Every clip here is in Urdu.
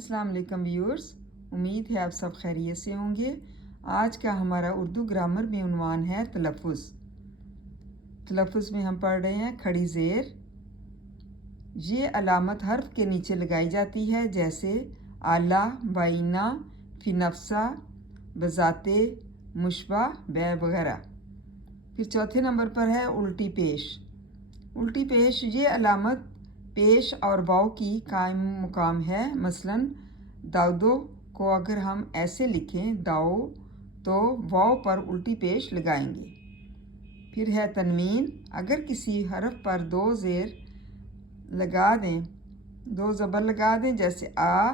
السلام علیکم ویورز، امید ہے آپ سب خیریت سے ہوں گے۔ آج کا ہمارا اردو گرامر میں عنوان ہے تلفظ۔ تلفظ میں ہم پڑھ رہے ہیں کھڑی زیر۔ یہ علامت حرف کے نیچے لگائی جاتی ہے، جیسے اعلیٰ، بائینہ، فی نفسہ، بذاتِ، مشبہ، بے وغیرہ۔ پھر چوتھے نمبر پر ہے الٹی پیش۔ الٹی پیش یہ علامت پیش اور واو کی قائم مقام ہے۔ مثلاً داؤدو کو اگر ہم ایسے لکھیں داؤ تو واو پر الٹی پیش لگائیں گے۔ پھر ہے تنوین۔ اگر کسی حرف پر دو زیر لگا دیں، دو زبر لگا دیں، جیسے آ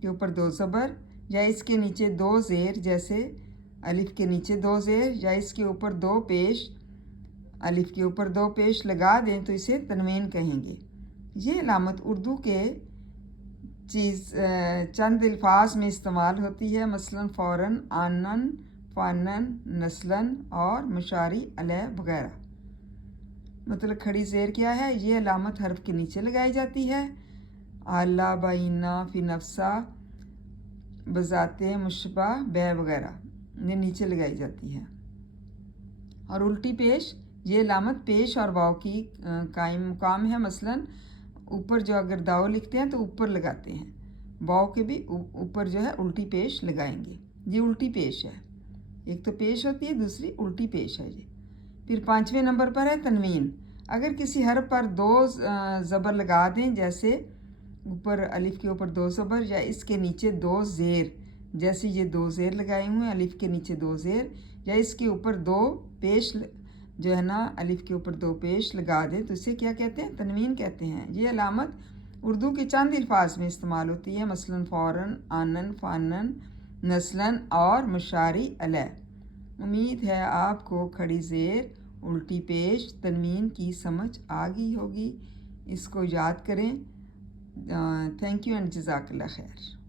کے اوپر دو زبر، یا اس کے نیچے دو زیر جیسے الف کے نیچے دو زیر، یا اس کے اوپر دو پیش الف کے اوپر دو پیش لگا دیں تو اسے تنوین کہیں گے۔ یہ علامت اردو کے چند الفاظ میں استعمال ہوتی ہے، مثلاً فوراً، آنن، فانن، نسلاً اور مشاری علیہ وغیرہ۔ مطلب کھڑی زیر کیا ہے؟ یہ علامت حرف کے نیچے لگائی جاتی ہے۔ اعلیٰ، بائینہ، فی نفسہ، بذاتِ، مشبہ، بے وغیرہ یہ نیچے لگائی جاتی ہے۔ اور الٹی پیش یہ علامت پیش اور واو کی قائم مقام ہے۔ مثلاً اوپر جو اگر داؤ لکھتے ہیں تو اوپر لگاتے ہیں، واو کے بھی اوپر جو ہے الٹی پیش لگائیں گے۔ یہ الٹی پیش ہے، ایک تو پیش ہوتی ہے، دوسری الٹی پیش ہے یہ۔ پھر پانچویں نمبر پر ہے تنوین۔ اگر کسی حرف پر دو زبر لگا دیں، جیسے اوپر الف کے اوپر دو زبر، یا اس کے نیچے دو زیر، جیسے یہ دو زیر لگائے ہوئے ہیں، الف کے نیچے دو زیر، یا اس کے اوپر دو پیش جو ہے نا الف کے اوپر دو پیش لگا دیں تو اسے کیا کہتے ہیں؟ تنوین کہتے ہیں۔ یہ علامت اردو کے چند الفاظ میں استعمال ہوتی ہے، مثلاً فوراً، آنن، فانن، نسلاً اور مشاری علیہ۔ امید ہے آپ کو کھڑی زیر، الٹی پیش، تنوین کی سمجھ آ گئی ہوگی۔ اس کو یاد کریں۔ تھینک یو اینڈ جزاک اللہ خیر۔